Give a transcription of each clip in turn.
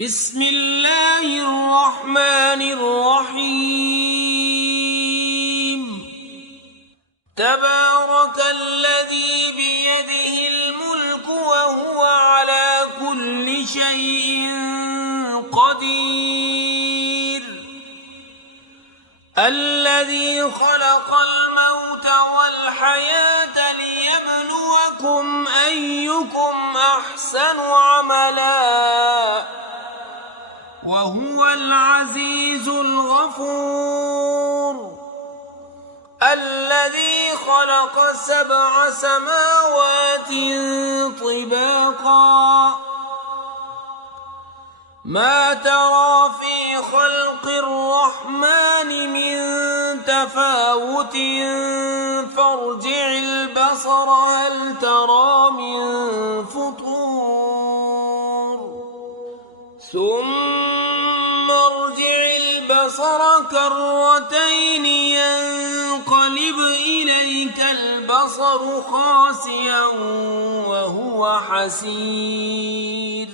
بسم الله الرحمن الرحيم. تبارك الذي بيده الملك وهو على كل شيء قدير، الذي خلق الموت والحياة ليبلوكم أيكم أحسن عملا وهو العزيز الغفور. الذي خلق 7 سماوات طباقا، ما ترى في خلق الرحمن من تفاوت فارجع البصر هل ترى من فطور، ثم ارجع البصر كرتين ينقلب إليك البصر خاسئا وهو حسير.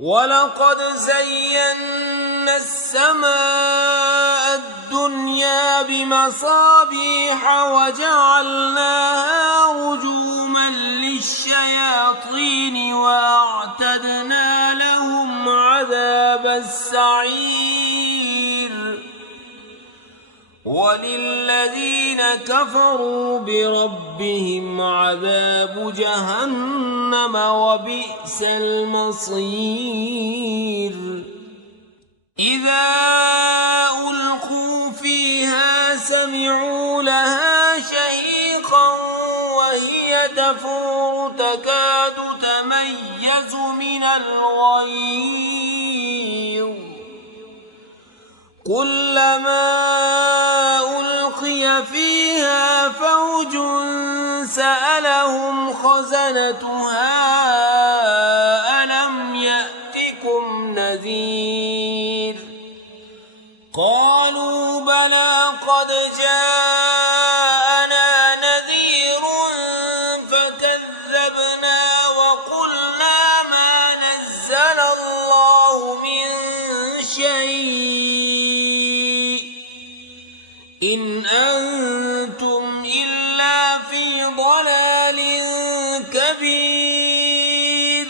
ولقد زينا السماء الدنيا بمصابيح وجعلناها رجوما للشياطين وأعتدنا لهم عذاب السعير. وللذين كفروا بربهم عذاب جهنم وبئس المصير. إذا ألقوا فيها سمعوا لها شهيقا وهي تفور تكاد تميز من الغيظ، كلما ألقي فيها فوج سألهم خزنتها ألم يأتكم نذير، قالوا بلى قد جاءنا نذير فكذبنا وقلنا ما نزل الله من شيء إن أنتم إلا في ضلال كبير.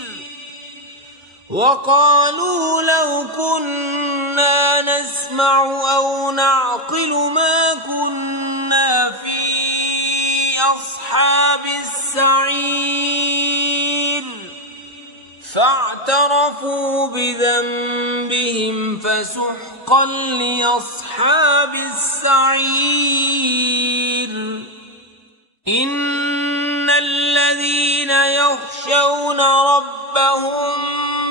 وقالوا لو كنا نسمع أو نعقل ما كنا في أصحاب السعير، فاعترفوا بذنبهم فسحقا لأصحاب السعير. إن الذين يخشون ربهم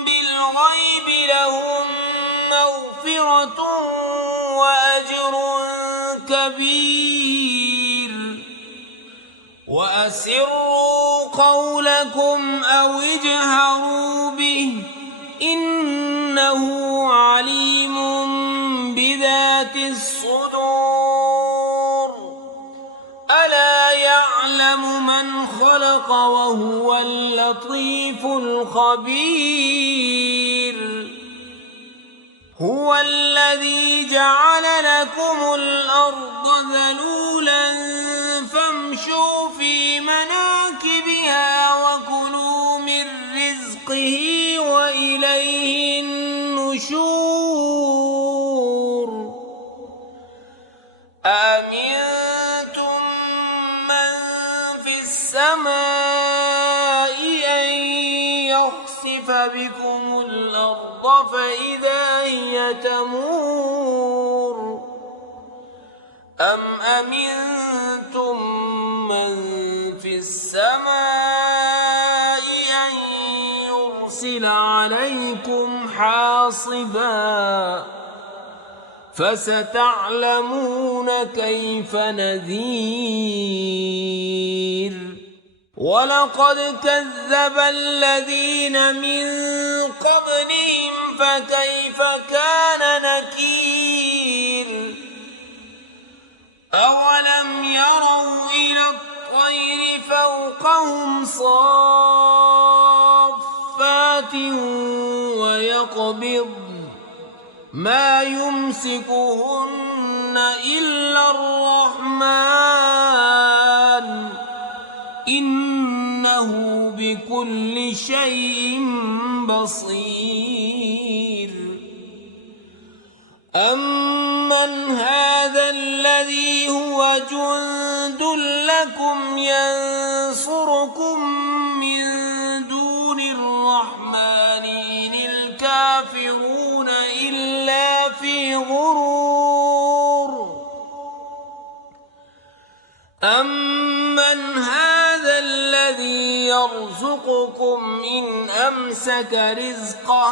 بالغيب لهم مغفرة وأجر كبير. وأسروا قولكم أو اجهروا به إنه عليم بذات الصدور. ألا يعلم من خلق وهو اللطيف الخبير. هو الذي جعل لكم الأرض ذلولا فامشوا في مناكبها وكلوا من رزقه وإليه النشور. أأمنتم من في السماء أن يخسف بكم الأرض فإذا هي تمور، أم أمنتم من في السماء أن يرسل عليكم حاصبا فستعلمون كيف نذير. ولقد كذب الذين من قبلهم فكيف كان نكير. أولم يروا إلى الطير فوقهم صافات يقبضن ما يمسكهن إلا الرحمن إنه بكل شيء بصير. أمن هذا الذي هو جند لكم ينصركم من دون الرحمن إن الكافرون إلا في غرور. أمن هذا الذي يرزقكم إن أمسك رزقه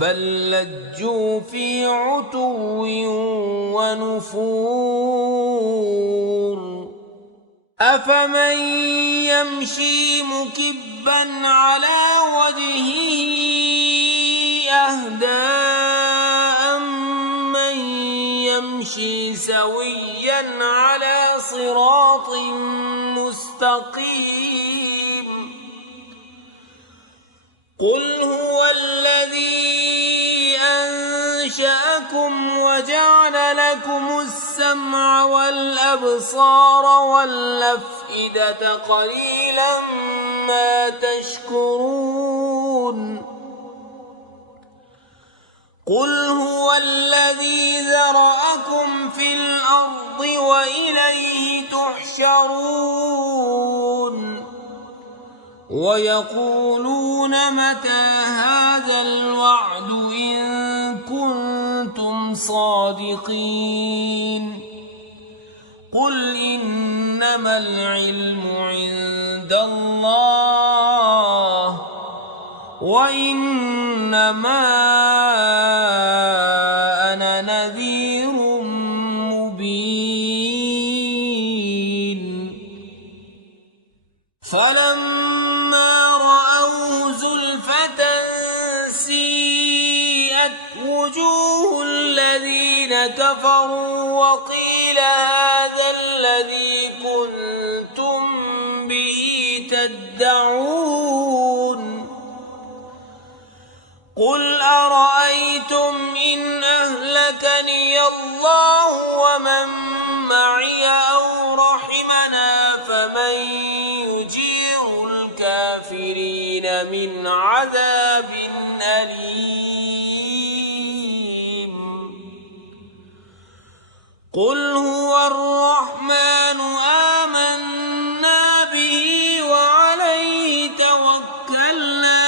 بل لجوا في عتو ونفور. أفمن يمشي مكبا على وجهه أهدى أمن يمشي سويا على صراط مستقيم. قل هو الذي أنشأكم وجعل لكم السمع والأبصار والأفئدة قليلا ما تشكرون. قل هو الذي ذرأكم في الأرض وإليه تحشرون. ويقولون متى هذا الوعد إن كنتم صادقين. قل إنما العلم عند الله وإنما أنا نذير مبين. فلما رأوه زلفة سيئت وجوه الذين كفروا وقيل هذا الذي كنتم به تدعون. قل أرأيتم إن أهلكني الله ومن معي أو رحمنا فمن يجير الكافرين من عذاب أليم. قل هو الرحمن آمنا به وعليه توكلنا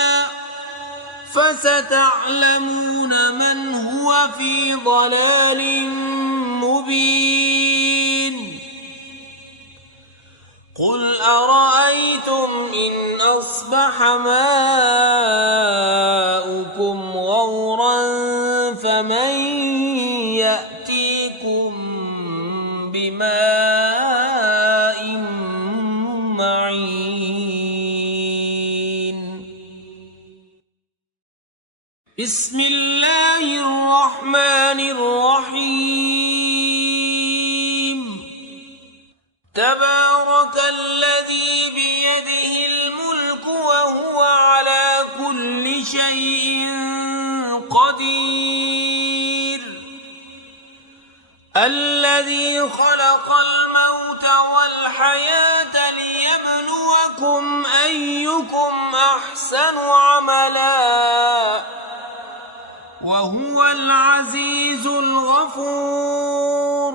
فستعلمون من هو في ضلال مبين. قل أرأيتم إن أصبح ماؤكم غورا فمن يأتيكم بماء معين. بسم الله الرحمن الرحيم. تبارك الذي بيده الملك وهو على كل شيء قدير. الذي خلق الموت والحياة ليبلوكم أيكم أحسن عملا وهو العزيز الغفور.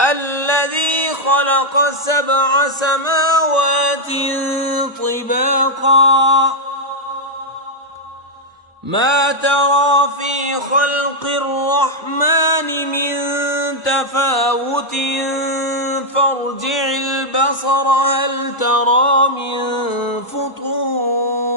الذي خلق 7 سماوات طباقا ما ترى في خلق الرحمن من تفاوت فارجع البصر هل ترى من فطور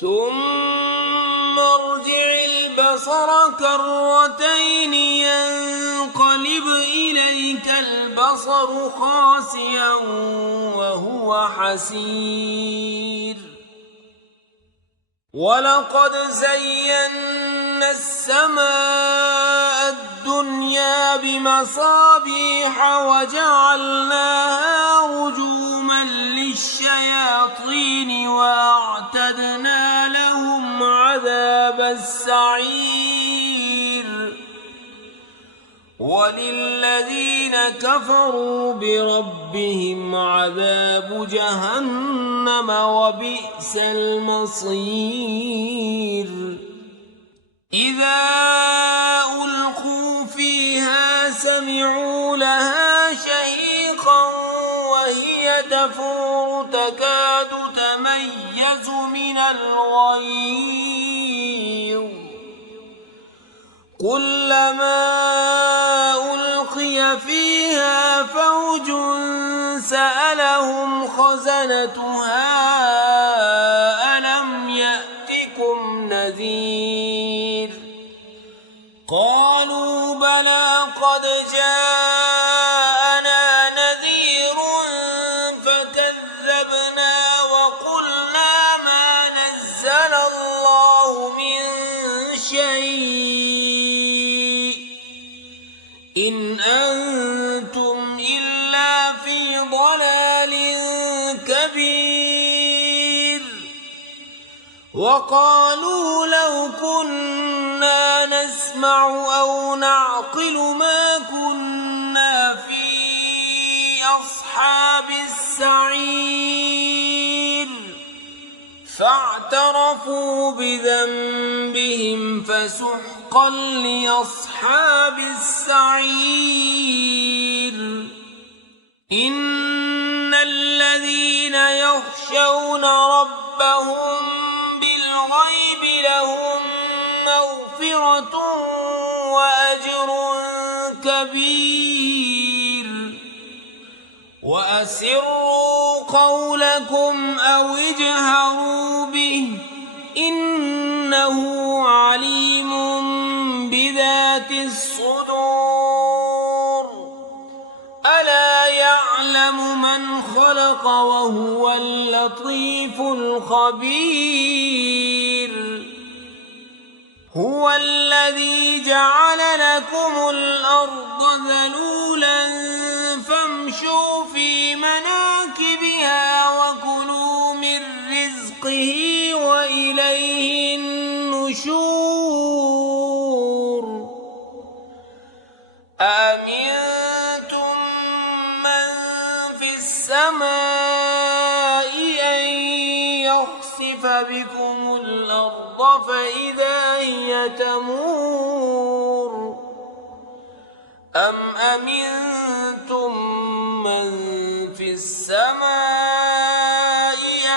ثم ارجع البصر كرتين ينقلب إليك البصر خاسئا وهو حسير. ولقد زينا السماء الدنيا بمصابيح وجعلناها رجوما للشياطين الشياطين وأعتدنا لهم عذاب السعير وللذين كفروا بربهم عذاب جهنم وبئس المصير إذا ألقوا فيها سمعوا لها شهيقا وهي تفور تكاد تميز من الغيظ كلما ألقي فيها فوج سألهم خزنتها ألم يأتكم نذير قالوا بلى قد جاءنا نذير فكذبنا وقلنا ما نزل الله من شيء إن أنتم إلا في ضلال كبير وقالوا لو كنا نسمع أو نعقل ما كنا في أصحاب السعير فاعترفوا بذنبهم فسحقا لأصحاب السعير إن الذين يخشون ربهم بالغيب لهم مغفرة وأجر كبير وأسروا قولكم أو اجهروا به إنه عليم بذات الصدور ألا يعلم من خلق وهو اللطيف الخبير هو الذي جعل لكم الأرض ذلولا فامشوا في مناكبها وكلوا من رزقه وإليه النشور أأمنتم من في السماء أن يخسف بكم الأرض فإذا هي تمور أم أمنتم من في السماء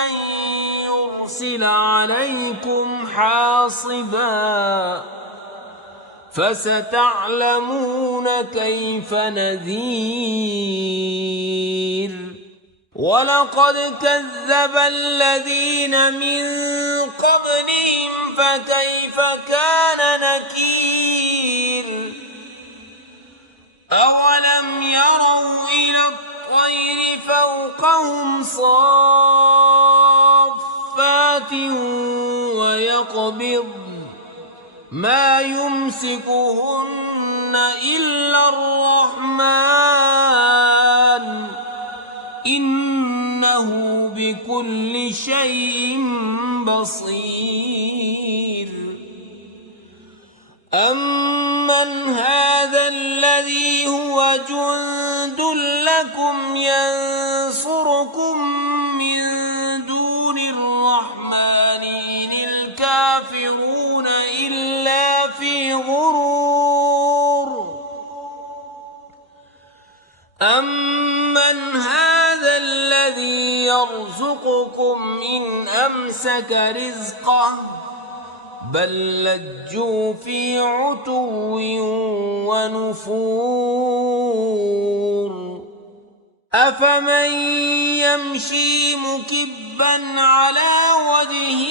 أن يرسل عليكم حاصبا فستعلمون كيف نذير ولقد كذب الذين من قبلهم فكيف كان نكير أولم يروا إلى الطير فوقهم صافات ويقبض ما يمسكهن إلا الرحمن إنه بكل شيء بصير أمن هذا الذي هو جند لكم ينصركم من دون الرحمن إن الكافرون إلا في غرور أمن هذا الذي يرزقكم إن أمسك رزقه بل لجوا في عتو ونفور أفمن يمشي مكبا على وجهه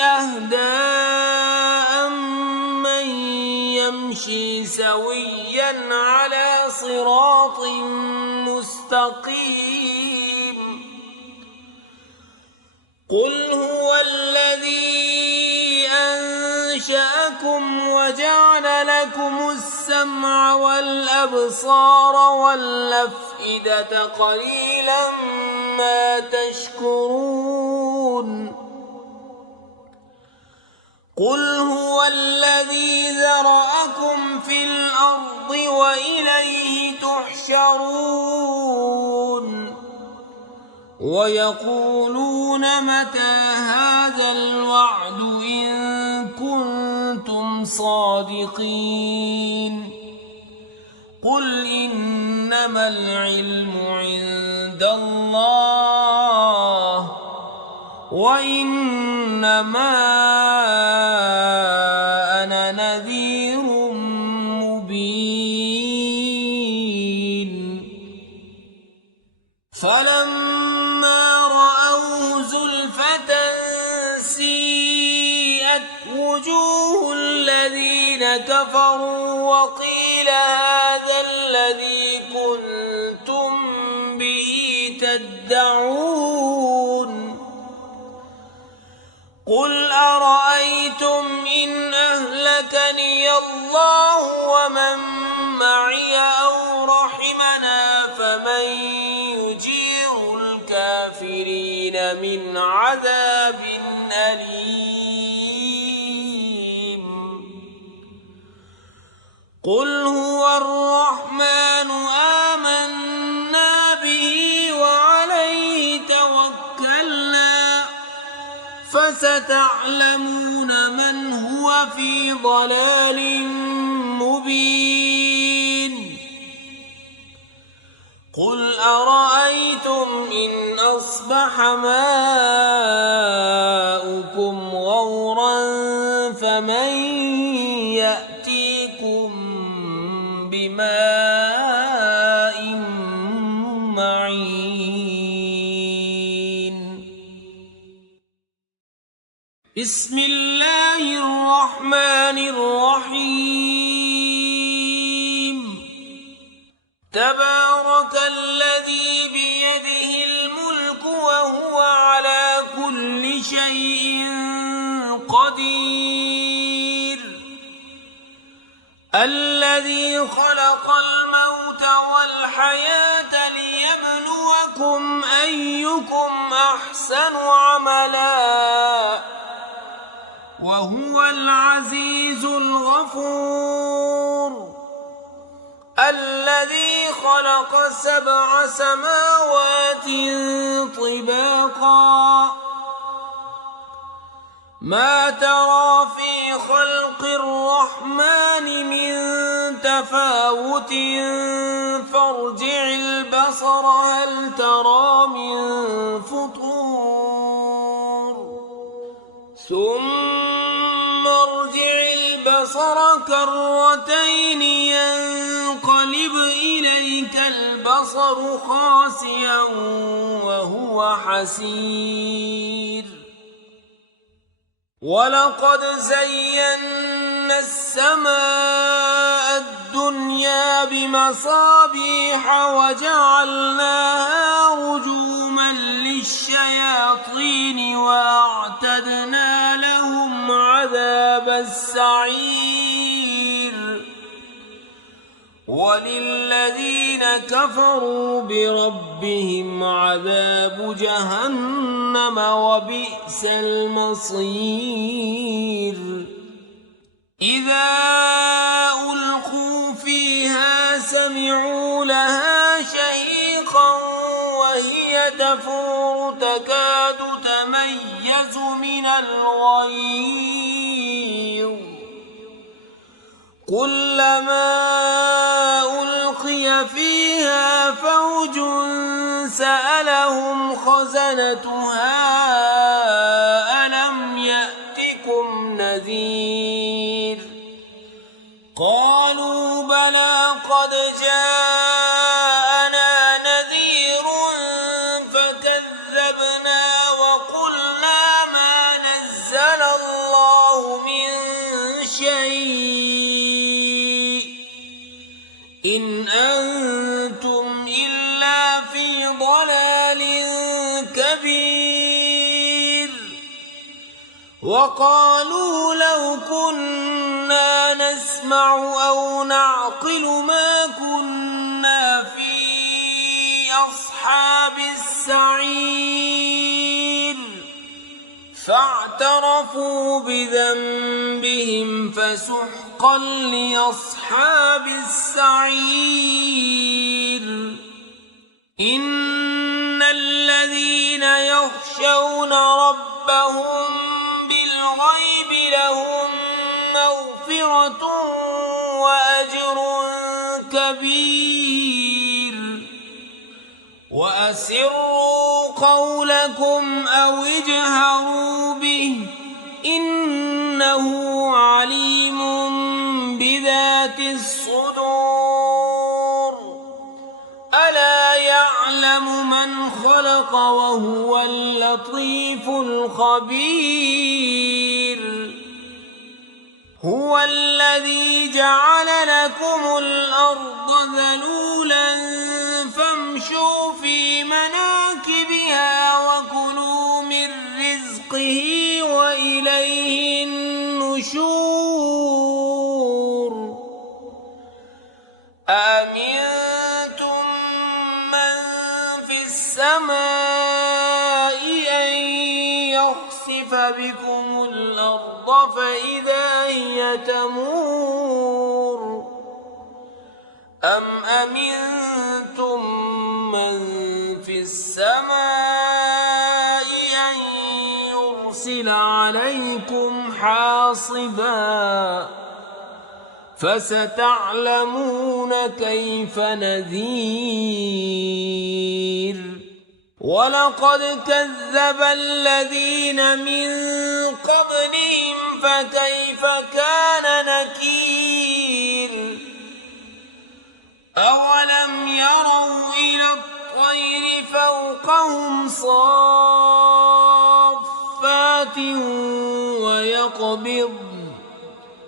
أهدى أمن يمشي سويا على صراط مستقيم قل هو الذي أنشأكم وجعل لكم السمع والأبصار والأفئدة قليلا ما تشكرون قل هو الذي ذرأكم في الأرض وإليه تحشرون ويقولون متى هذا الوعد إن كنتم صادقين قل إنما العلم عند الله وإنما أنا نذير مبين فلما رأوه زلفة سيئت وجوه الذين كفروا وقيل هذا الذي كنتم به تدعون قل أرأيتم إن أهلكني الله ومن معي أو رحمنا فمن يجير الكافرين من عذاب أليم قل هو الرحمن آمنا به وعليه توكلنا فستعلمون من هو في ضلال مبين قل أرأيتم إن أصبح ماؤكم غورا فمن يأتيكم بماء معين بسم الله الرحمن الرحيم تبارك الذي بيده الملك وهو على كل شيء قدير الذي خلق الموت والحياة ليبلوكم أيكم أحسن عملا وهو العزيز الغفور الذي خلق 7 سماوات طباقا ما ترى في خلق الرحمن من تفاوت فارجع البصر هل ترى من فطور ثم ارجع البصر كرتين ينقلب إليك البصر خاسئا وهو حسير ولقد زينا السماء الدنيا بمصابيح وجعلناها رجوما للشياطين وأعتدنا لهم عذاب السعير وللذين كفروا بربهم عذاب جهنم وبئس المصير إذا ألقوا فيها سمعوا لها شهيقا وهي تفور تكاد تميز من الغيظ كلما ألقي فيها فوج سألهم خزنتها ألم يأتكم نذير قالوا بلى قد جاءنا نذير فكذبنا وقلنا ما نزل الله من شيء إن أنتم إلا في ضلال كبير وقالوا لو كنا نسمع أو نعقل ما كنا في أصحاب السعير السعير فاعترفوا بذنبهم فسحقا لأصحاب السعير إن الذين يخشون ربهم بالغيب لهم مغفرة وأجر كبير وأسروا قولكم أو اجهروا به إنه عليم بذات الصدور ألا يعلم من خلق وهو اللطيف الخبير هو الذي جعل لكم الأرض ذلولا فامشوا في مناكبها وكلوا من رزقه وإليه النشور أأمنتم من في السماء أن يخسف بكم الأرض فإذا هي تمور أم أمنتم من في السماء أن يرسل عليكم حاصبا فستعلمون كيف نذير ولقد كذب الذين من قبلهم فكيف كان نكير أولم يروا إلى الطير فوقهم صافات ويقبضن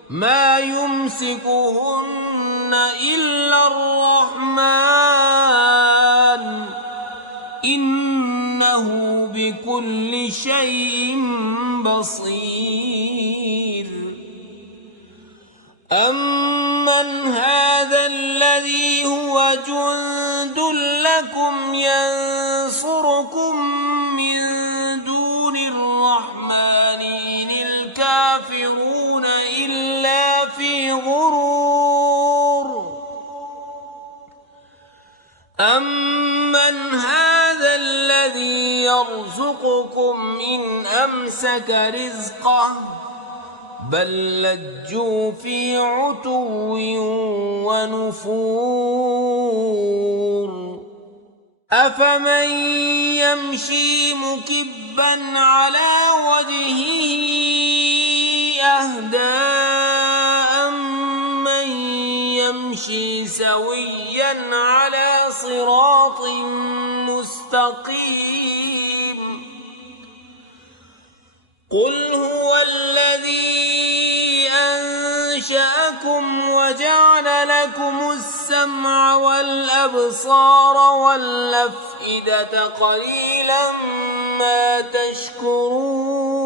ما يمسكهن إلا الرحمن إنه بكل شيء بصير أمن هذا الذي هو جند لكم ينصركم من دون الرحمن إن الكافرون إلا في غرور أمن هذا الذي يرزقكم إن أمسك رزقه بل لجوا في عتو ونفور أفمن يمشي مكبا على وجهه أهدى أمن يمشي سويا على صراط مستقيم قل هو الذي أنشأكم وجعل لكم السمع والأبصار والأفئدة قليلا ما تشكرون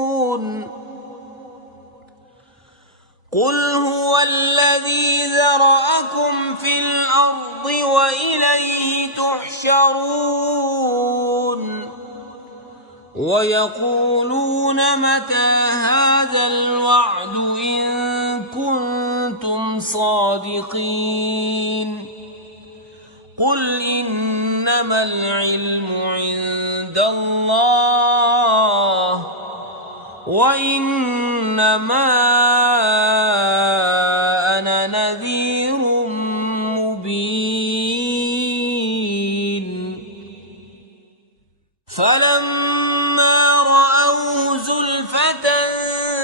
قل هو الذي ذرأكم في الأرض وإليه تحشرون ويقولون متى هذا الوعد إن كنتم صادقين قل إنما العلم عند الله وإنما أنا نذير مبين فلما رأوه زلفة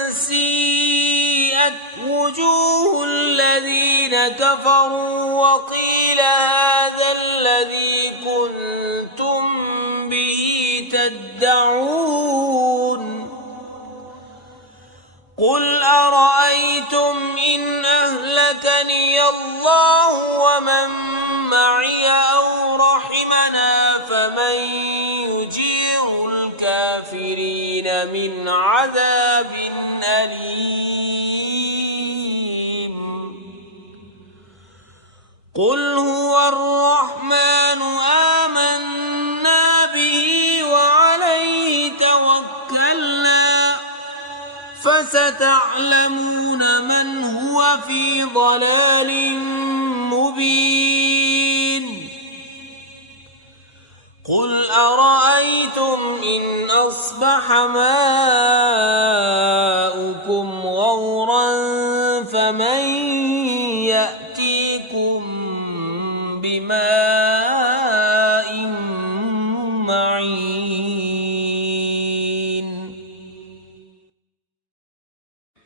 سيئت وجوه الذين كفروا وقيل هذا الذي كنتم به تدعون قل أرأيتم إن أهلكني الله ومن معي أو رحمنا فمن يجير الكافرين من عذاب أليم قل هو الرحمن آمنا به فستعلمون من هو في ضلال مبين قل أرأيتم إن أصبح ماؤكم غورا فمن يأتيكم بماء معين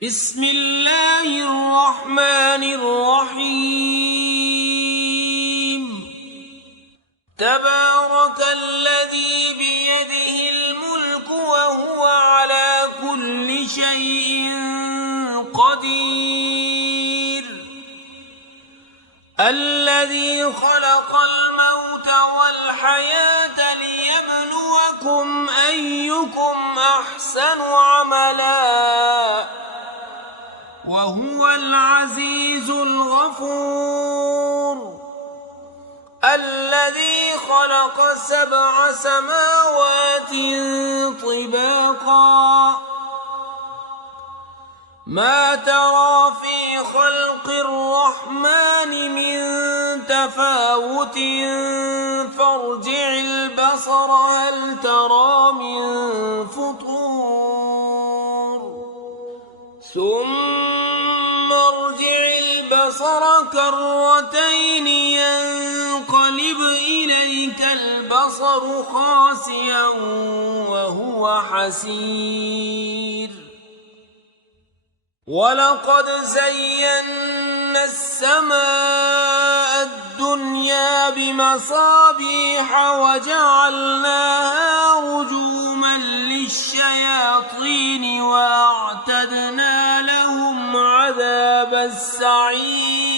بسم الله الرحمن الرحيم تبارك الذي بيده الملك وهو على كل شيء قدير الذي خلق الموت والحياة ليبلوكم أيكم أحسن عملا وهو العزيز الغفور الذي خلق 7 سماوات طباقا ما ترى في خلق الرحمن من تفاوت فارجع البصر هل ترى من فطور ثم ارجع البصر كرتين ينقلب إليك البصر خاسئا وهو حسير ولقد زينا السماء الدنيا بمصابيح وجعلناها رجوما للشياطين وأعتدنا لهم عذاب السعير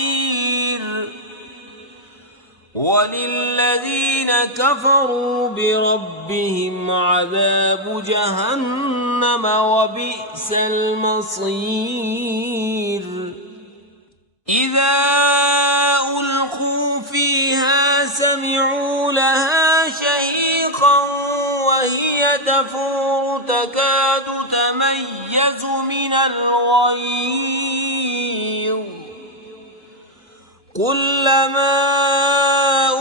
وللذين كفروا بربهم عذاب جهنم وبئس المصير إذا ألقوا فيها سمعوا لها شهيقا وهي تفور تكاد تميز من الغيظ كلما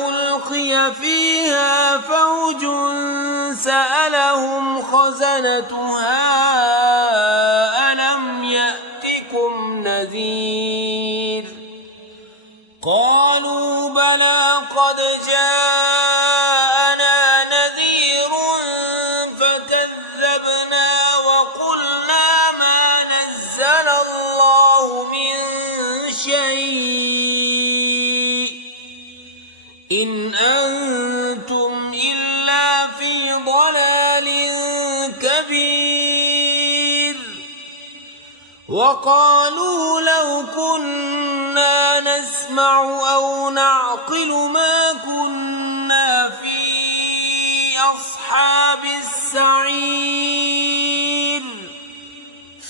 ألقي فيها فوج سألهم خزنتها ألم يأتكم نذير قالوا بلى قد جاءنا نذير فكذبنا وقلنا ما نزل الله من شيء إن أنتم إلا في ضلال كبير وقالوا لو كنا نسمع أو نعقل ما كنا في أصحاب السعير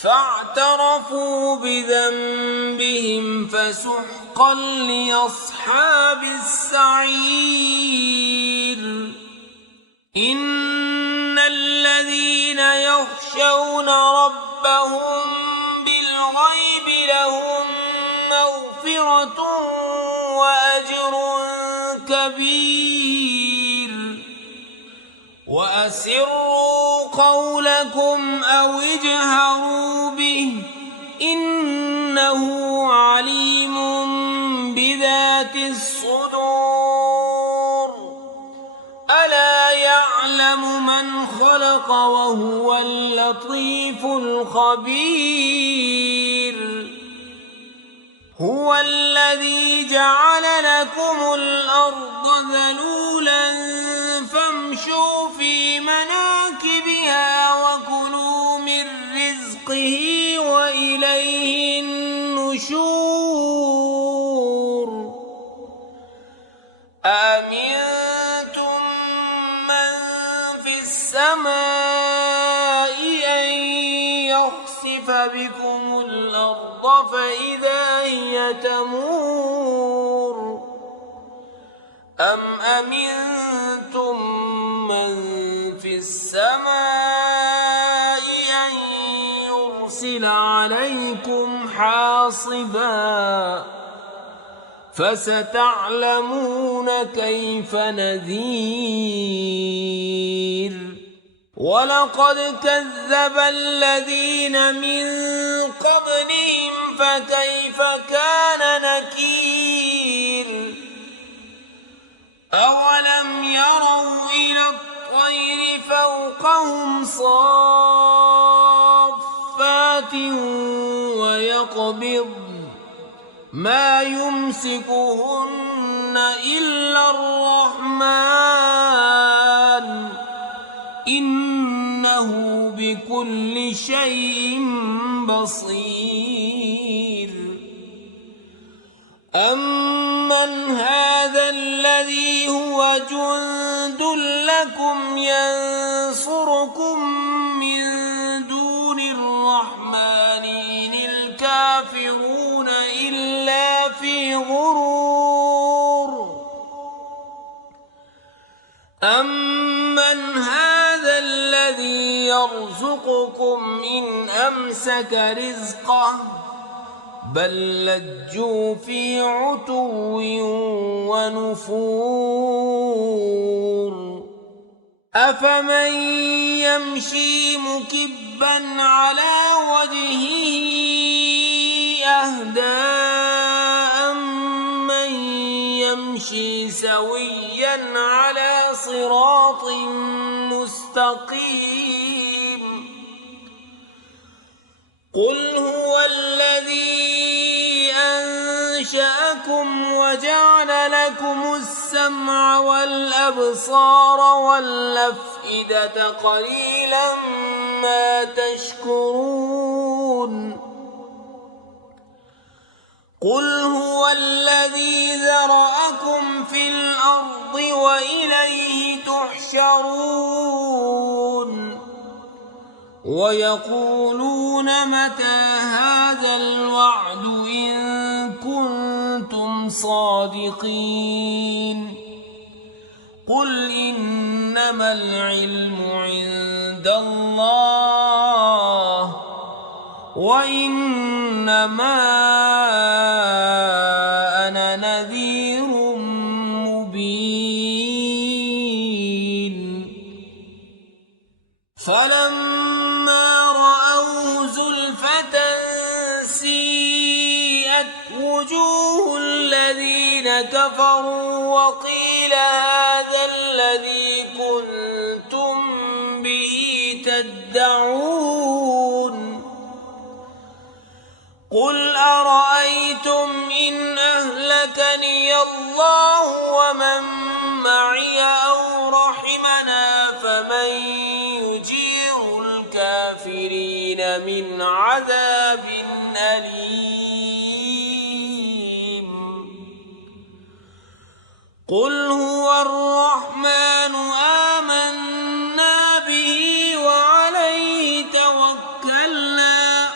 فاعترفوا بذنبهم فسحقا لأصحاب السعير إن الذين يخشون ربهم بالغيب لهم مغفرة وأجر كبير وأسروا قولكم أو اجهروا به إنه عليم بذات الصدور ألا يعلم من خلق وهو اللطيف الخبير هو الذي جعل لكم الأرض ذلولا فامشوا في مناكبها وكلوا من رزقه وإليه النشور أأمنتم من في السماء أن يخسف بكم الأرض فإذا هي تمور أم أمنتم من في السماء أن يرسل عليكم حاصبا فستعلمون كيف نذير ولقد كذب الذين من قبلهم فكيف كان نكير أولم يروا إلى الطير فوقهم صافات ويقبضن ما يمسكهن إلا الرحمن إنه بكل شيء بصير أمن هذا الذي هو جند لكم ينصركم من دون الرحمن إن الكافرون إلا في غرور أمن هذا الذي يرزقكم إن أمسك رزقه بل لجوا في عتو ونفور أفمن يمشي مكبا على وجهه أهدى أمن يمشي سويا على صراط مستقيم قل هو الذي أنشأكم وجعل لكم السمع والأبصار والأفئدة قليلا ما تشكرون قل هو الذي ذرأكم في الأرض وإليه تحشرون ويقولون متى هذا الوعد إن كنتم صادقين قل إنما العلم عند الله وإنما أنا نذير مبين فلما رأوه زلفة سيئت وجوه الذين كفروا وقيل هذا الذي كنتم به تدعون قل أرأيتم إن أهلكني الله ومن معي أو رحمنا فمن يجير الكافرين من عذاب أليم قل هو الرحمن آمنا به وعليه توكلنا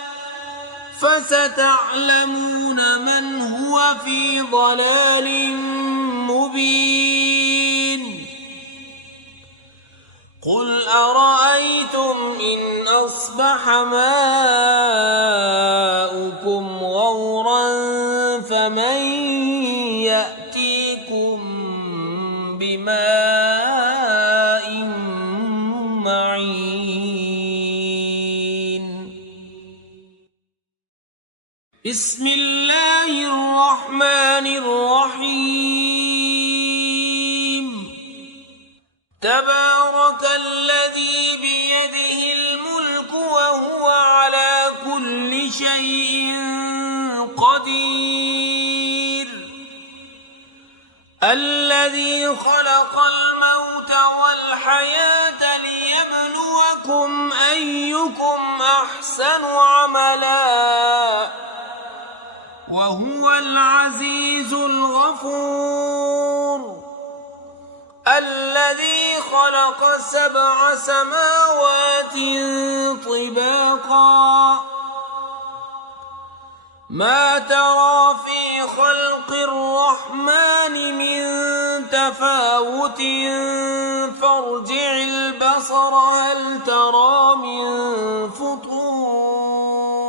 فستعلمون من هو في ضلال مبين قل أرأيتم إن أصبح ماؤكم غورا فمن يأتيكم بماء معين بسم الله الرحمن الرحيم تبارك الذي بيده الملك وهو على كل شيء قدير الذي خلق الموت والحياة ليبلوكم أيكم أحسن عملا وهو العزيز الغفور الذي خلق 7 سماوات طباقا ما ترى في خلق الرحمن من تفاوت فارجع البصر هل ترى من فطور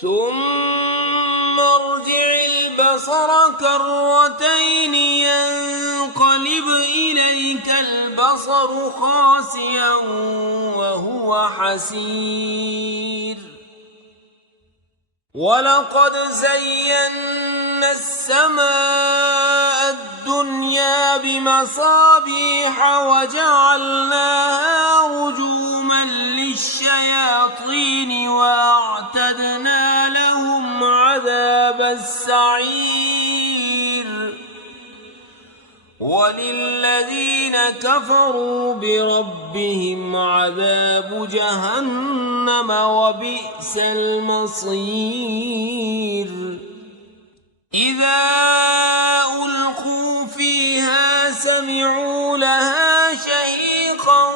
ثم ارجع البصر كرتين ينقلب إليك البصر خاسئا وهو حسير ولقد زينا السماء الدنيا بمصابيح وجعلناها رجوما للشياطين وأعتدنا لهم عذاب السعير وللذين كفروا بربهم عذاب جهنم وبئس المصير إذا ألقوا فيها سمعوا لها شهيقا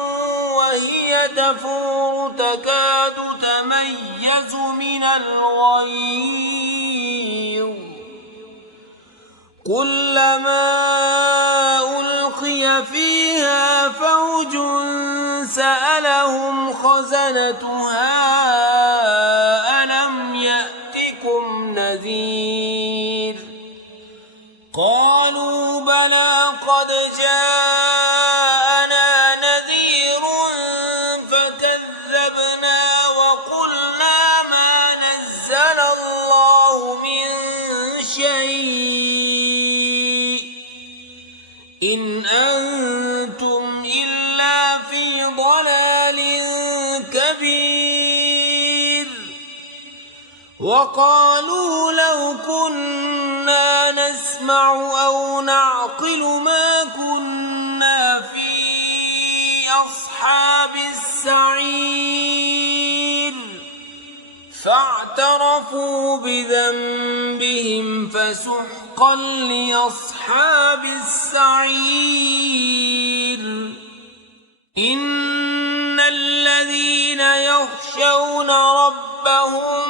وهي تفور تكاد تميز من الغيظ كلما ألقي فيها فوج سألهم خزنتها ألم يأتكم نذير قالوا بلى قد جاءنا نذير فكذبنا وقلنا ما نزل الله من شيء إن أنتم إلا في ضلال كبير وقالوا لو كنا نسمع أو نعقل ما كنا في أصحاب السعير فاعترفوا بذنبهم فسحقا لأصحاب السعير إن الذين يخشون ربهم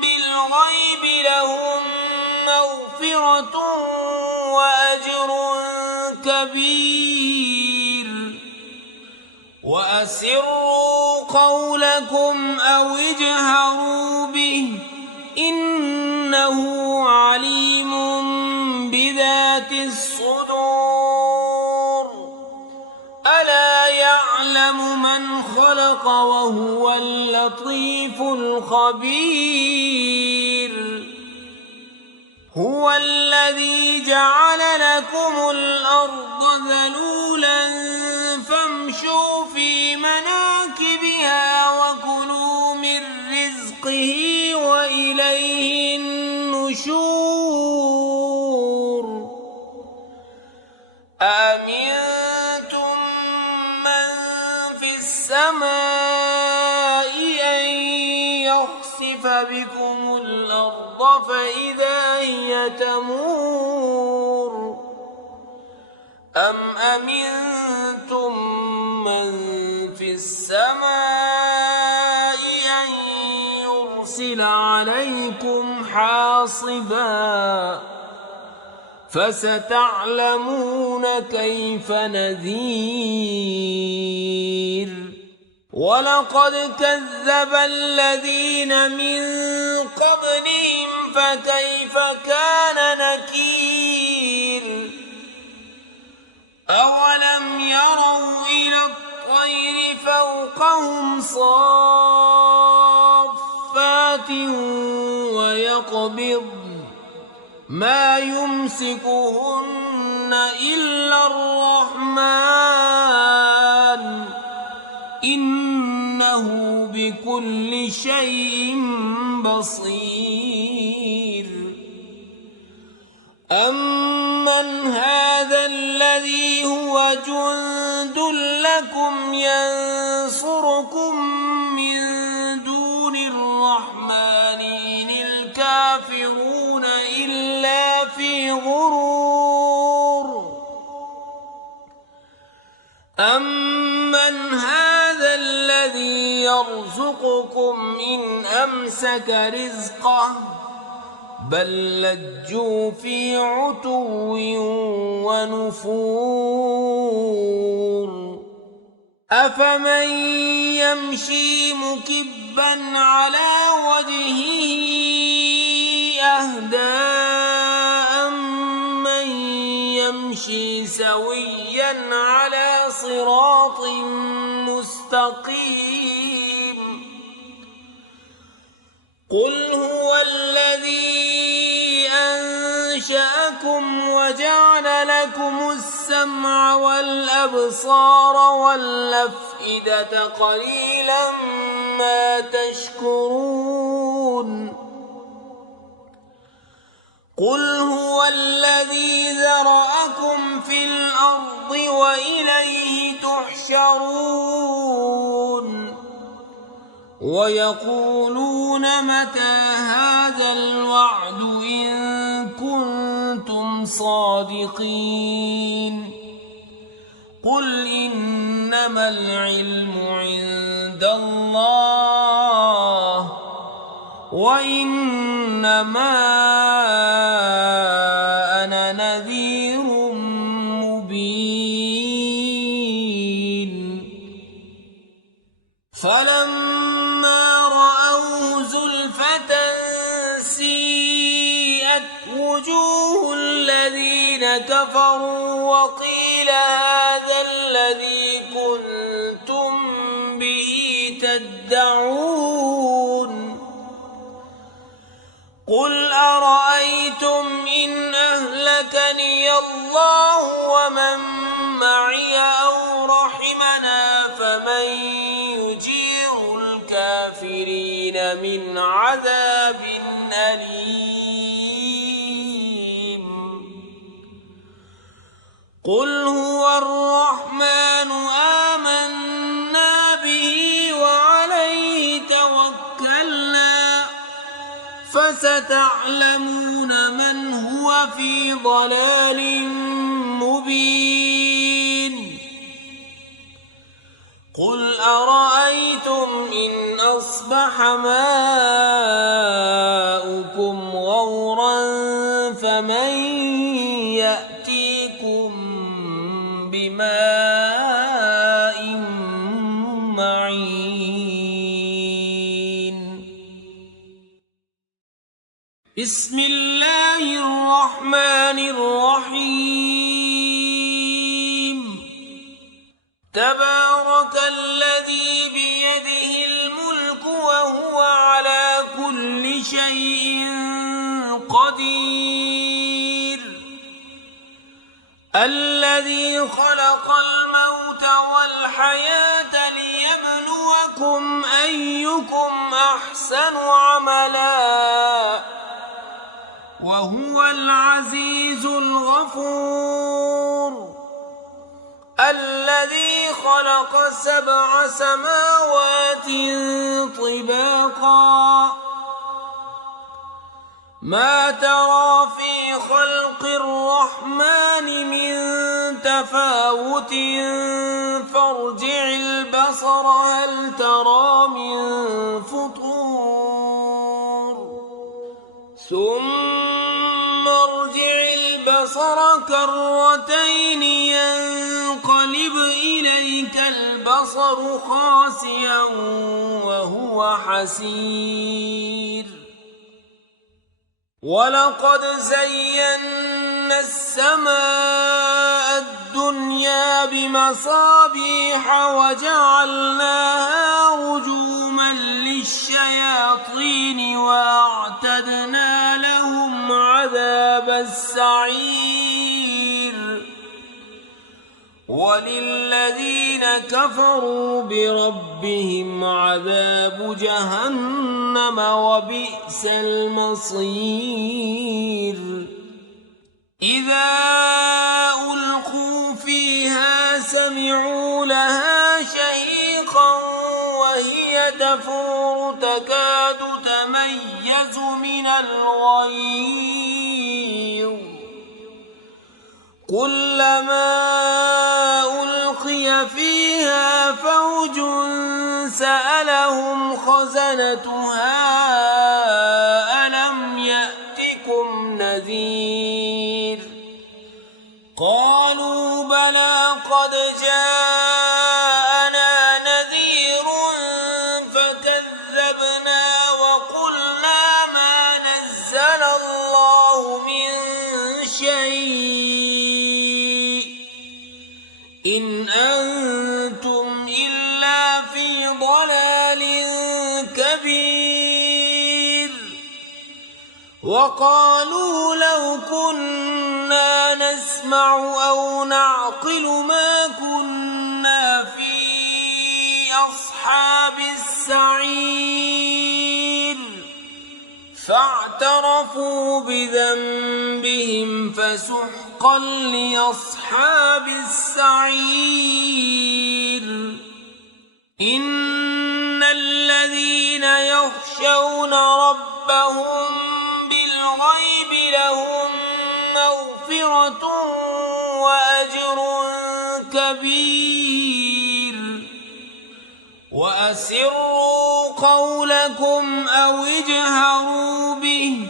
بالغيب لهم مغفرة وأجر كبير وأسروا قولكم أو اجهروا به إنه عليم بذات الصدور ألا يعلم من خلق وهو اللطيف الخبير هو الذي جعل لكم الأرض ذلولا فامشوا في مناكبها وكلوا من رزقه وإليه النشور أأمنتم من في السماء أن يخسف بكم الأرض فإذا هي تمور أم أمنتم من في السماء أن يرسل عليكم حاصبا فستعلمون كيف نذير ولقد كذب الذين من قبلهم فكيف كان نكير أولم يروا إلى الطير فوقهم صافات ويقبضن ما يمسكهن إلا الرحمن إنه بكل شيء بصير أمن هذا الذي هو جند لكم ينصركم من دون الرحمن إن الكافرون إلا في غرور أمن هذا الذي يرزقكم إن أمسك رزقه بل لجوا في عتو ونفور أفمن يمشي مكبا على وجهه أهدى أمن يمشي سويا على صراط مستقيم قل هو الذي أنشأكم وجعل لكم السمع والأبصار والأفئدة قليلا ما تشكرون قل هو الذي ذرأكم في الأرض وإليه تحشرون ويقولون متى هذا الوعد إن كنتم صادقين قل إنما العلم عند الله وإنما أنا نذير مبين فلما رأوه زلفة سيئت وجوه الذين كفروا وقيل هذا الذي كنتم به تدعون قل أرأيتم إن أهلكني الله ومن معي أو رحمنا فمن يجير الكافرين من عذاب أليم قل هو الرحمن آمنا به وعليه توكلنا فستعلمون من هو في ضلال مبين قل أرأيتم إن أصبح ماؤكم غورا فمن يأتيكم بماء معين بسم الله الرحمن الرحيم تبارك الذي بيده الملك وهو على كل شيء قدير الذي خلق الموت والحياة ليبلوكم أيكم أحسن عملا وهو العزيز الغفور الذي خلق 7 سماوات طباقا ما ترى في خلق الرحمن من تفاوت فارجع البصر هل ترى من فطور ثم ارجع البصر كرتين ينقلب إليك البصر خاسئا وهو حسير ولقد زينا السماء الدنيا بمصابيح وجعلناها رجوما للشياطين وأعتدنا لهم عذاب السعير وللذين كفروا بربهم عذاب جهنم وبئس المصير إذا ألقوا فيها سمعوا لها شهيقا وهي تفور تكاد تميز من الغيظ كلما ألقي فيها فوج سألهم خزنتها ألم يأتكم نذير قالوا بلى قد جاءنا وقالوا لو كنا نسمع أو نعقل ما كنا في أصحاب السعير فاعترفوا بذنبهم فسحقا لأصحاب السعير إن الذين يخشون ربهم بالغيب لهم مغفرة وأجر كبير وأسروا قولكم أو اجهروا به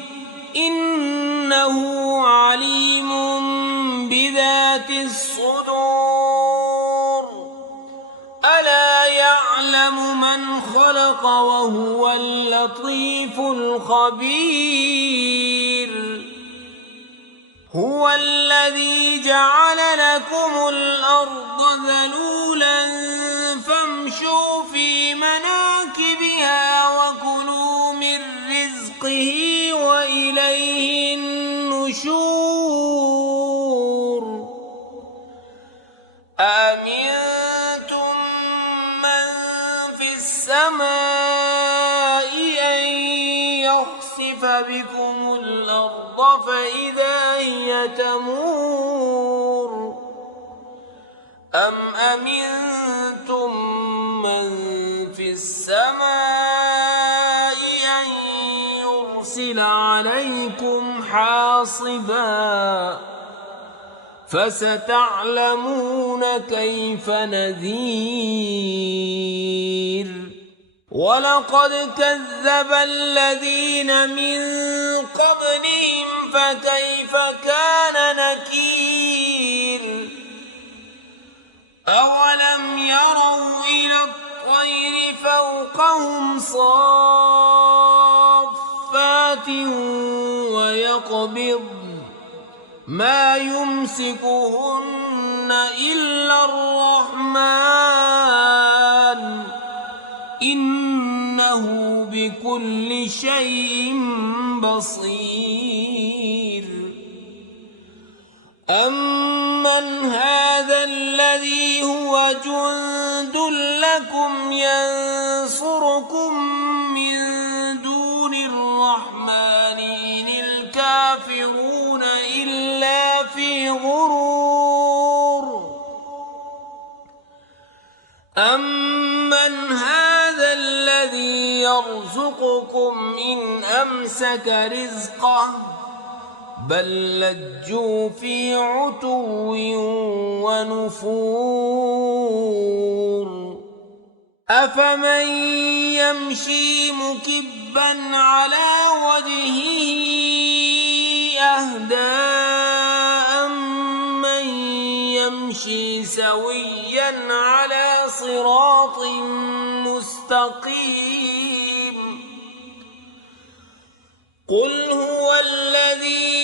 إنه عليم بذات الصدور ألا يعلم من خلق وهو اللطيف الخبير هو الذي جعل لكم الأرض ذلولا فامشوا في مناكبها وكلوا من رزقه وإليه النشور أأمنتم من في السماء أن يخسف بكم الأرض فإذا هي تمور أم أمنتم من في السماء أن يرسل عليكم حاصبا فستعلمون كيف نذير ولقد كذب الذين من قبلهم فكيف كان نكير أولم يروا إلى الطير فوقهم صافات ويقبضن ما يمسكهن إلا الرحمن إنه بكل شيء بصير أمن هذا الذي هو جند لكم ينصركم من دون الرحمن إن الكافرون إلا في غرور أمن هذا الذي يرزقكم إن أمسك رزقه بل لجوا في عتو ونفور أفمن يمشي مكبا على وجهه أهدى أمن يمشي سويا على صراط مستقيم قل هو الذي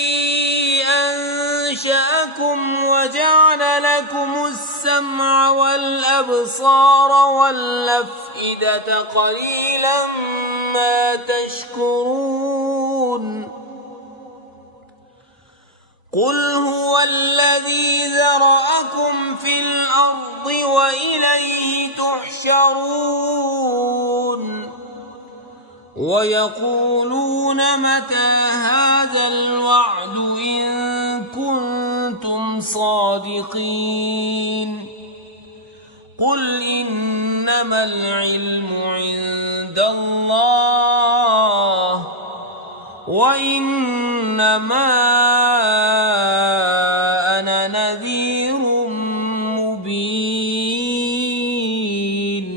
أنشأكم وجعل لكم السمع والأبصار والأفئدة قليلا ما تشكرون قل هو الذي ذرأكم في الأرض وإليه تحشرون ويقولون متى هذا الوعد إن كنتم صادقين قل إنما العلم عند الله وإنما أنا نذير مبين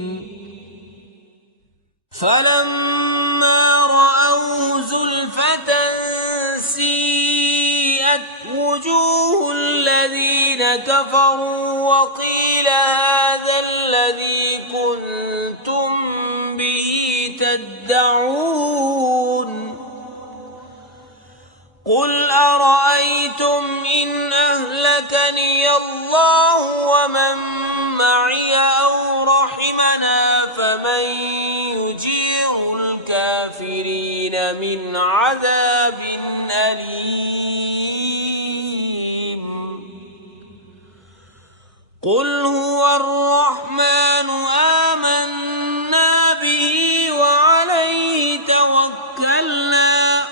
فلما رأوه زلفة سيئت وجوه الذين كفروا وقيل هذا الذي كنتم به تدعون قل أرأيتم إن أهلكني الله ومن معي أو رحمنا فمن يجير الكافرين من عذاب أليم قل هو الرحمن آمنا به وعليه توكلنا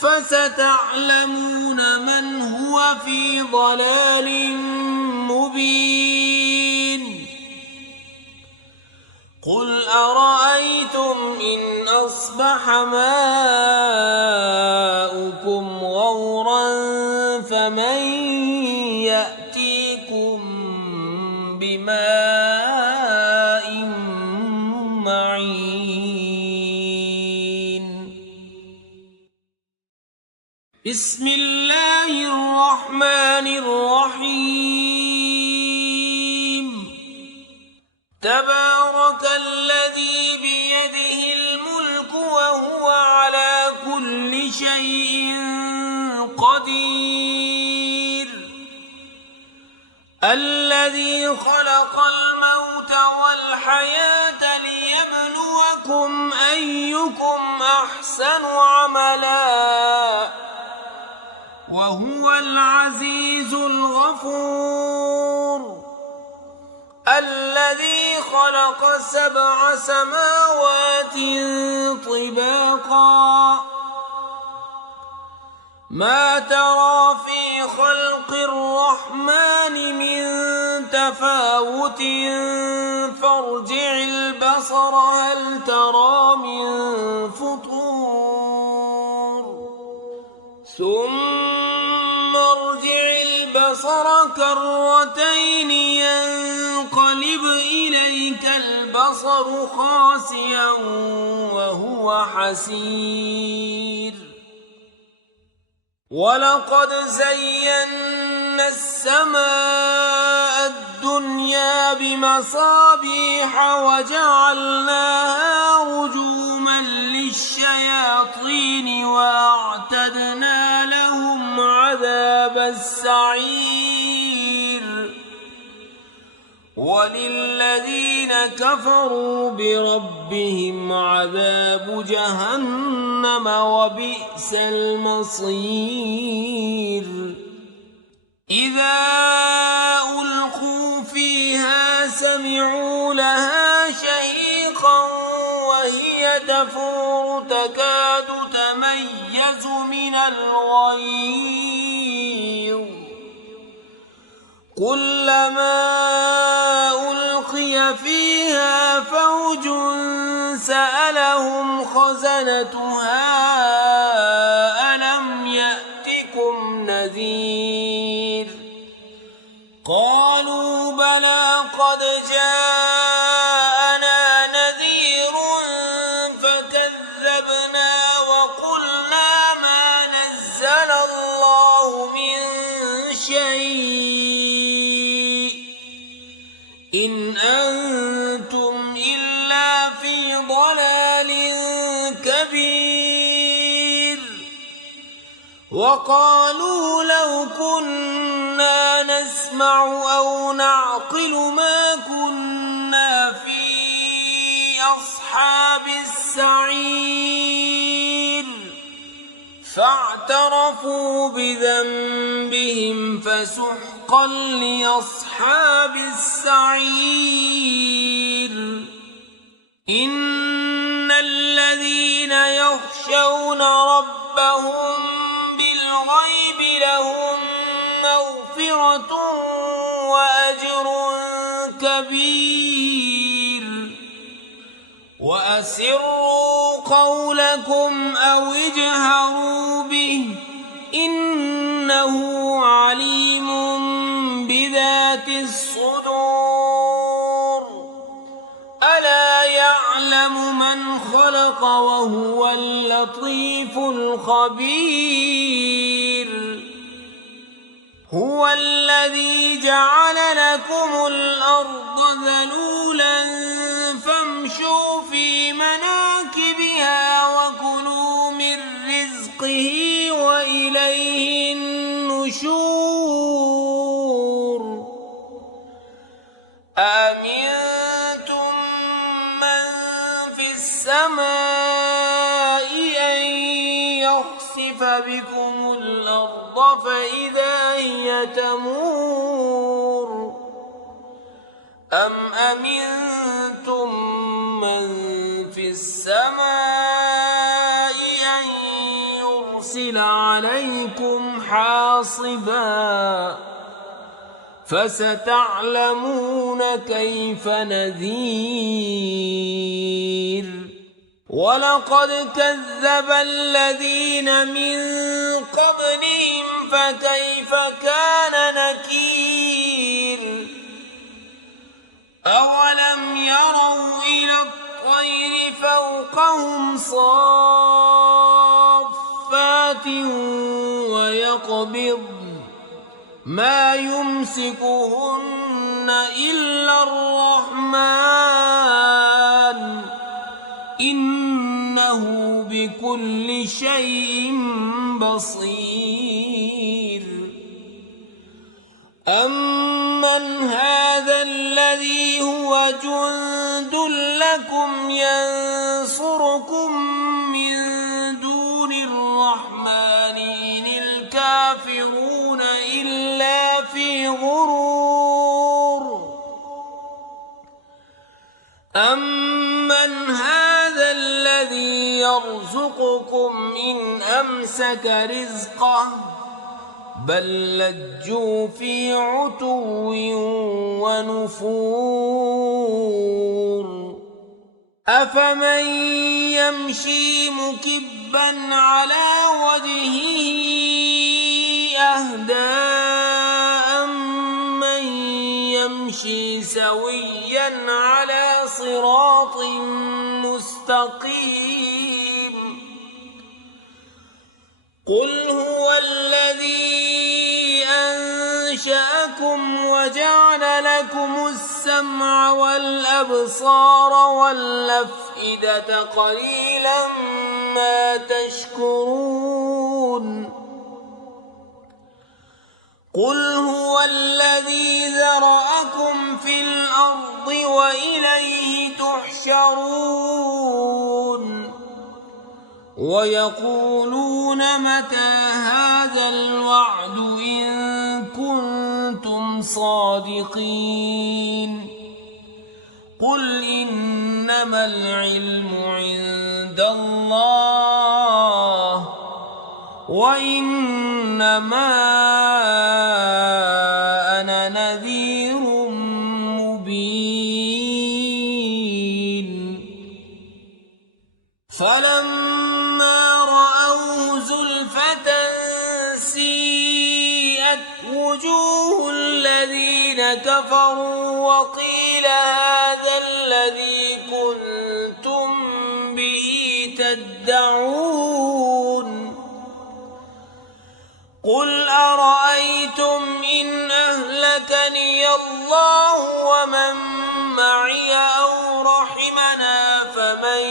فستعلمون من هو في ضلال مبين قل أرأيتم إن أصبح ماؤكم غورا فمن يأتيكم بماء معين بسم الله الرحمن الرحيم تبارك الذي بيده الملك وهو على كل شيء قدير الذي خلق الموت والحياة ليبلوكم أيكم أحسن عملا وهو العزيز الغفور الذي خلق 7 سماوات طباقا ما ترى في خلق الرحمن من تفاوت فارجع البصر هل ترى من فطور ثم ارجع البصر كرتين ينقلب إليك البصر خاسئا وهو حسير ولقد زينا السماء الدنيا بمصابيح وجعلناها رجوما للشياطين وأعتدنا لهم عذاب السعير وللذين كفروا بربهم عذاب جهنم وبئس المصير إذا ألقوا فيها سمعوا لها شهيقا وهي تفور تكاد تميز من الغيظ كلما ألقي فيها فوج سألهم خزنتها ألم يأتكم نذير قالوا بلى قد جاءنا نذير فكذبنا وقلنا ما نزل الله من شيء إن أنتم إلا في ضلال كبير وقالوا لو كنا نسمع أو نعقل ما كنا في أصحاب السعير فاعترفوا بذنبهم فسحقا لأصحاب السعير إن الذين يخشون ربهم بالغيب لهم مغفرة وأجر كبير وأسروا قولكم أو اجهروا به إنه عليم بذات الصدور ألا يعلم من خلق وهو اللطيف الخبير هو الذي جعل لكم الأرض ذلولا فامشوا في مناكبها وكلوا من رزقه وإليه النشور أأمنتم من في السماء أن يخسف يخسف بكم الأرض فإذا هي تمور أم أمنتم من في السماء أن يرسل عليكم حاصبا فستعلمون كيف نذير ولقد كذب الذين من قبلهم فكيف كان نكير أولم يروا إلى الطير فوقهم صافات ويقبضن ما يمسكهن إلا الرحمن إنه بكل شيء بصير أمن هذا الذي هو جند لكم ينصركم من دون الرحمن إن الكافرون إلا في غرور أمن هذا الذي يرزقكم إن أمسك رزقه بل لجوا في عتو ونفور أفمن يمشي مكبا على وجهه أهدى أمن يمشي سويا على صراط مستقيم قل هو الذي أنشأكم وجعل لكم السمع والأبصار والأفئدة قليلا ما تشكرون قل هو الذي ذرأكم في الأرض وإليه تحشرون ويقولون متى هذا الوعد إن كنتم صادقين قل إنما العلم عند الله وإنما أنا نذير مبين فلما رأوه زلفة سيئت وجوه الذين كفروا وقيل هذا الذي كنتم به تدعون قل أرأيتم إن أهلكني الله ومن معي أو رحمنا فمن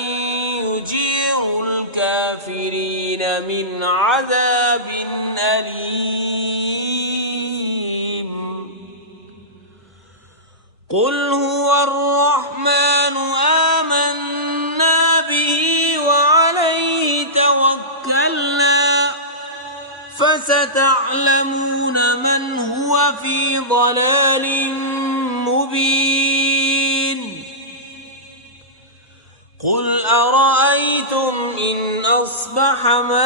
يجير الكافرين من عذاب أليم قل هو الرحمن آمنا به وعليه توكلنا فستعلمون من هو في ضلال مبين قل أرأيتم إن أصبح ماؤكم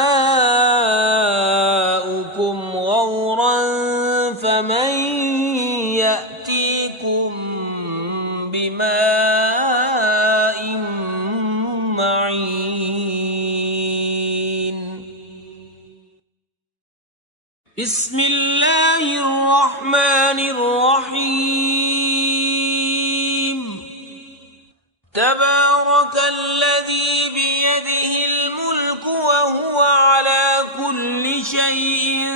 غورا فمن يأتيكم بماء معين بسم الله الرحمن الرحيم تبارك الذي بيده الملك وهو على كل شيء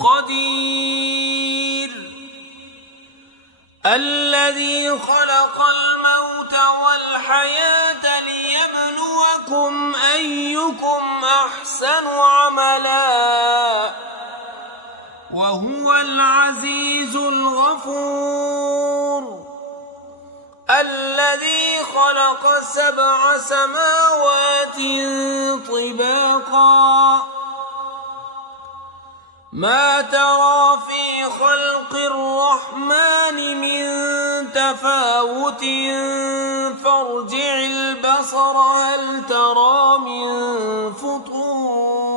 قدير الذي خلق الموت والحياة ليبلوكم أيكم أحسن عملا وهو العزيز الغفور الذي خلق 7 سماوات طباقا ما ترى في خلق الرحمن من تفاوت فارجع البصر هل ترى من فطور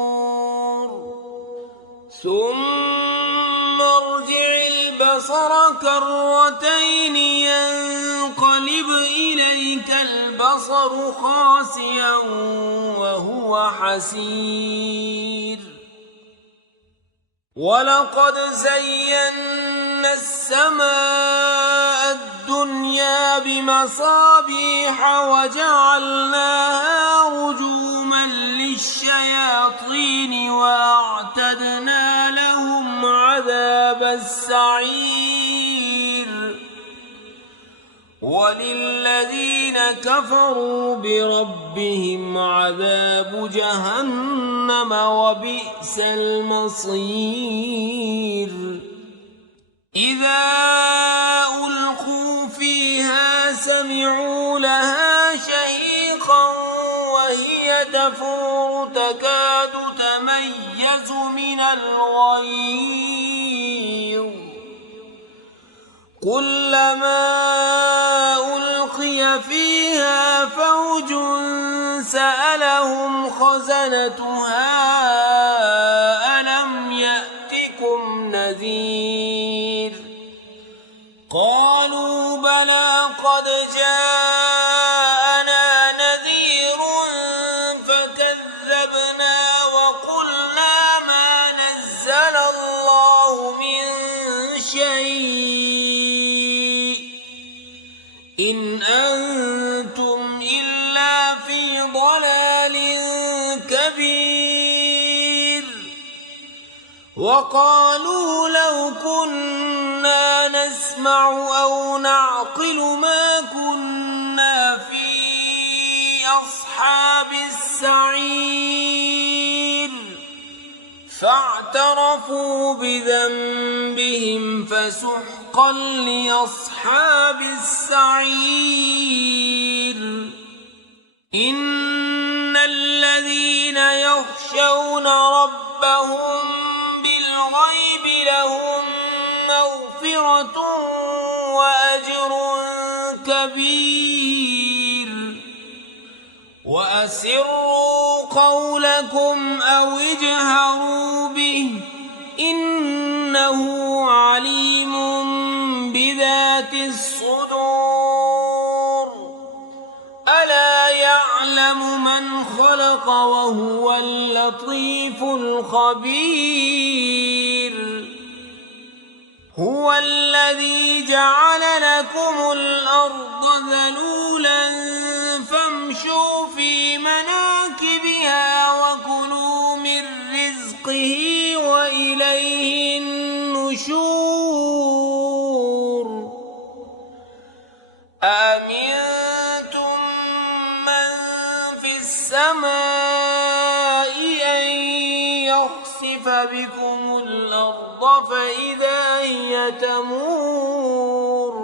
ثم ارجع البصر كرتين ينقلب إليك البصر خاسئا وهو حسير ولقد زينا السماء الدنيا بمصابيح وجعلناها رجوما للشياطين وأعتدنا لهم عذاب السعير وللذين كفروا بربهم عذاب جهنم وبئس المصير إذا ألقوا فيها سمعوا لها شهيقا وهي تفور تكاد تميز من الغيظ كلما ألقي فيها فوج سألهم خزنتها ألم يأتكم نذير قالوا بلى قد جاءنا نذير فكذبنا وقلنا ما نزل الله من شيء إن أنتم إلا في ضلال كبير وقالوا لو كنا نسمع أو نعقل ما كنا في أصحاب السعير فاعترفوا بذنبهم فسحقا لأصحاب السعير إن الذين يخشون ربهم بالغيب لهم مغفرة وأجر كبير وأسروا قولكم أو اجهروا به إنه عليم بذات الصدور ألا يعلم من خلق وهو اللطيف الخبير هو الذي جعل لكم الأرض ذلولا فامشوا في مناكبها وكلوا من رزقه وإليه النشور أأمنتم من في السماء أن يخسف بكم الأرض فإذا هي تمور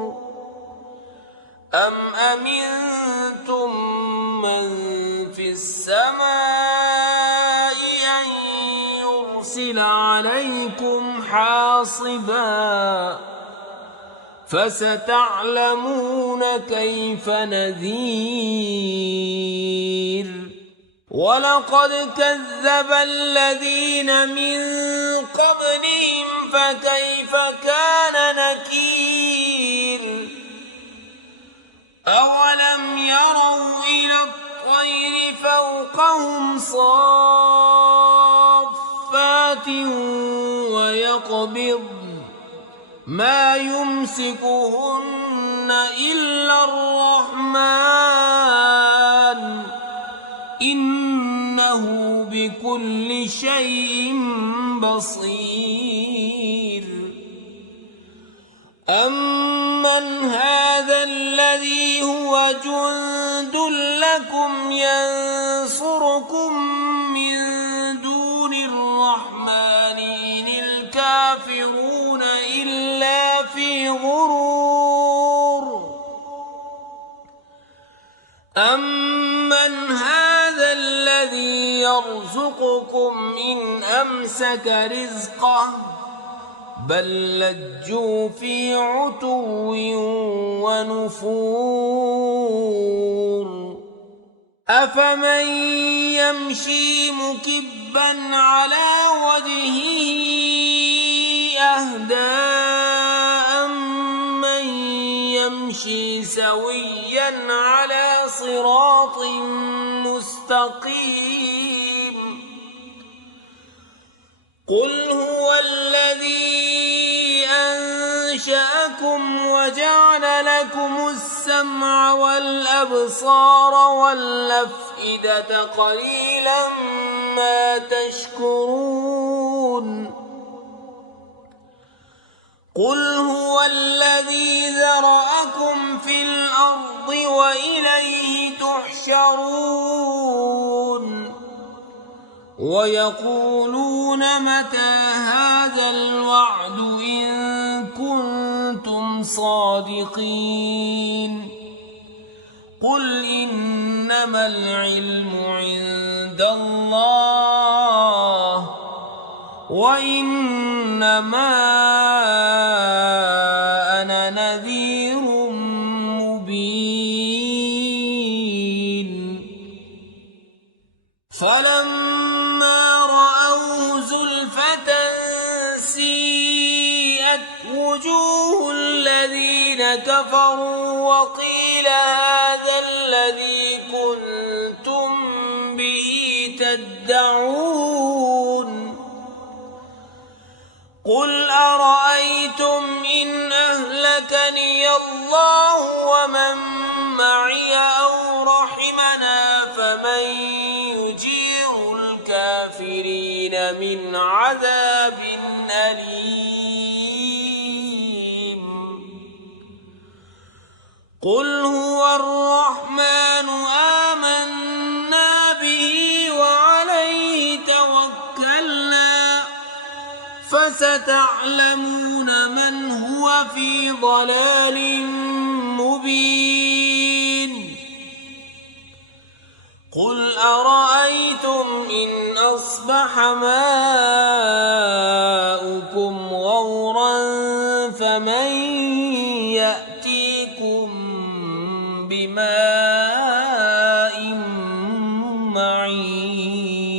أم أمنتم من في السماء أن يرسل عليكم حاصبا فستعلمون كيف نذير ولقد كذب الذين من قبلهم فكيف كان نكير أولم يروا إلى الطير فوقهم صافات ويقبضن ما يمسكهن إلا الرحمن إنه بكل شيء بصير أمن هذا الذي هو جند لكم ينصركم من دون الرحمن إن الكافرون إلا في غرور أمن هذا الذي يرزقكم إن أمسك رزقه بل لجوا في عتو ونفور أفمن يمشي مكبا على وجهه أهدى أمن يمشي سويا على صراط مستقيم قل هو الذي أنشأكم وجعل لكم السمع والأبصار والأفئدة قليلا ما تشكرون قل هو الذي ذرأكم في الأرض وإليه تحشرون ويقولون متى هذا الوعد إن كنتم صادقين قل إنما العلم عند الله وإنما أنا نذير مبين فلما رأوه زلفة سيئت وجوه الذين كفروا وقيل هذا الذي كنتم به تدعون قل أرأيتم إن أهلكني الله ومن معي أو رحمنا فمن يجير الكافرين من عذاب أليم قل هو الرحمن آمنا به وعليه توكلنا فستعلمون من هو في ضلال مبين قل أرأيتم إن أصبح ماؤكم غورا فمن يأتيكم بماء معين